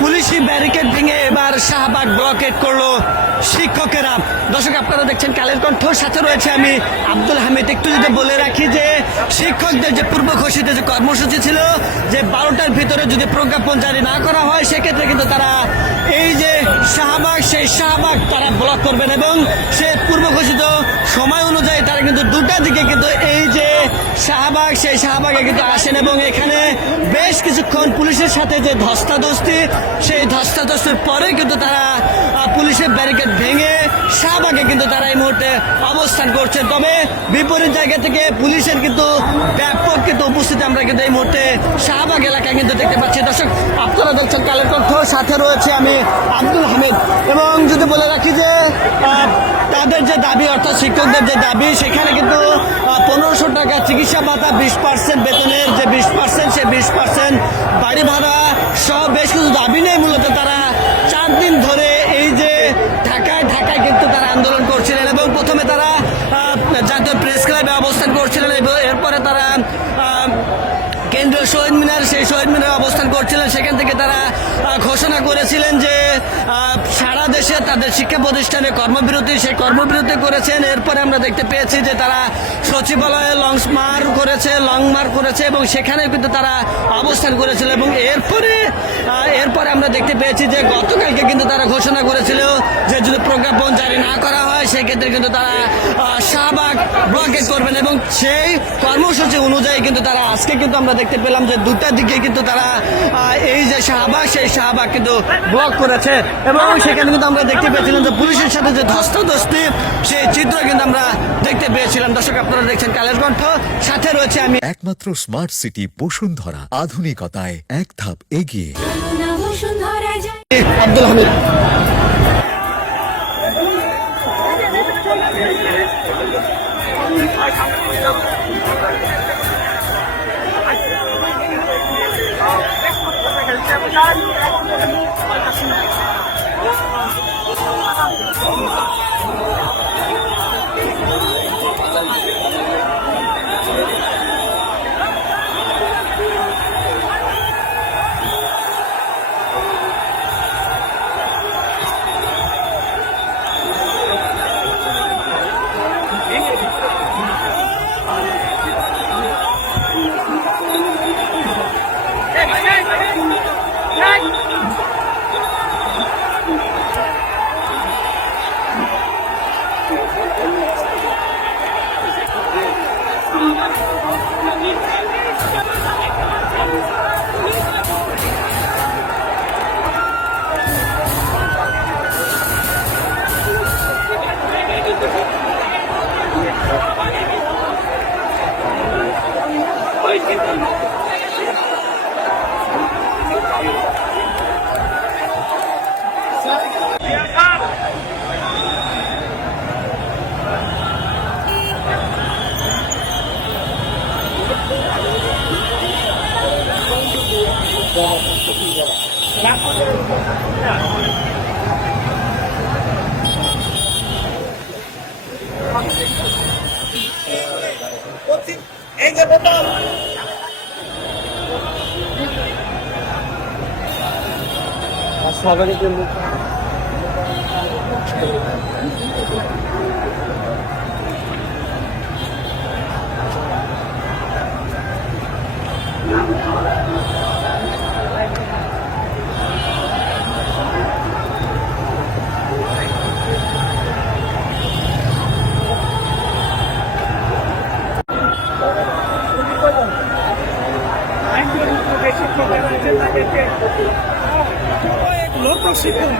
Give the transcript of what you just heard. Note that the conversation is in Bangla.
পুলিশি ব্যারিকেড ভেঙে এবার শাহবাগ ব্লকেট করলো শিক্ষকেরা। দর্শক আপনারা দেখছেন কালের কণ্ঠ, সাথে রয়েছে আমি আব্দুল হামিদ। একটু যদি বলে রাখি যে শিক্ষকদের যে পূর্ব ঘোষিত যে কর্মসূচি ছিল যে 12টার ভিতরে যদি প্রজ্ঞাপন জারি না করা হয় সেক্ষেত্রে কিন্তু তারা এই যে শাহবাগ সেই শাহবাগ তারা ব্লক করবেন এবং সে পূর্ব ঘোষিত সময় অনুযায়ী তারা কিন্তু 2টার দিকে কিন্তু এই যে শাহবাগ সেই শাহবাগে কিন্তু আসেন এবং এখানে বেশ কিছুক্ষণ পুলিশের সাথে যে ধস্তাধস্তি সেই ধস্তাধস্তির পরে কিন্তু তারা পুলিশের ব্যারিকেড ভেঙে শাহবাগে কিন্তু তারা এই মুহূর্তে অবস্থান করছে। তবে বিপরীত জায়গা থেকে পুলিশের কিন্তু ব্যাপক কিন্তু উপস্থিতি আমরা কিন্তু এই মুহূর্তে শাহবাগ এলাকায় কিন্তু দেখতে পাচ্ছি। দর্শক আপনারা দেখছেন কালের কণ্ঠ, সাথে রয়েছে আমি আব্দুল হামিদ। এবং যদি বলে রাখি যে তাদের যে দাবি অর্থাৎ শিক্ষকদের যে দাবি সেখানে কিন্তু 1500 টাকা চিকিৎসা ভাতা, 20% বেতনের যে 20% সেই 20% বাড়ি ভাড়া সহ বেশ কিছু দাবি নেই। মূলত তারা 4 দিন ধরে এই যে ঢাকায় কিন্তু তারা আন্দোলন করছিলেন এবং প্রথমে তারা জাতীয় প্রেস ক্লাবে অবস্থান করছিলেন এবং এরপরে তারা কেন্দ্রীয় শহীদ মিনার সেই শহীদ মিনারে অবস্থান করছিলেন। সেখান থেকে তারা ঘোষণা করেছিলেন যে সারা দেশে তাদের শিক্ষা প্রতিষ্ঠানে কর্মবিরতি, সেই কর্মবিরতি করেছেন। এরপরে আমরা দেখতে পেয়েছি যে তারা সচিবালয়ে লং মার্চ করেছে এবং সেখানে কিন্তু তারা অবস্থান করেছিল এবং এরপরে আমরা দেখতে পেয়েছি যে গতকালকে কিন্তু তারা ঘোষণা করেছিল যে যদি প্রজ্ঞাপন জারি না করা হয় সেক্ষেত্রে কিন্তু তারা শাহবাগ ব্লকেট করবেন এবং সেই কর্মসূচি অনুযায়ী কিন্তু তারা আজকে কিন্তু আমরা দেখতে পেলাম যে 2টার দিকে কিন্তু তারা এই যে শাহবাগ সেই শাহবাগ কিন্তু ব্লক করেছে এবং সেখানে কিন্তু আমরা দেখতে পেয়েছিলাম যে পুলিশের সাথে যে ধস্তাধস্তি সেই চিত্র কিন্তু আমরা দেখতে পেয়েছিলাম। দর্শক আপনারা দেখছেন কালের কণ্ঠ, সাথে রয়েছে আমি। একমাত্র স্মার্ট সিটি বসুন্ধরা, আধুনিকতায় এক ধাপ এগিয়ে। আব্দুল হামিদ। এই যে বোতল সবারই জন্য লোক শিখুন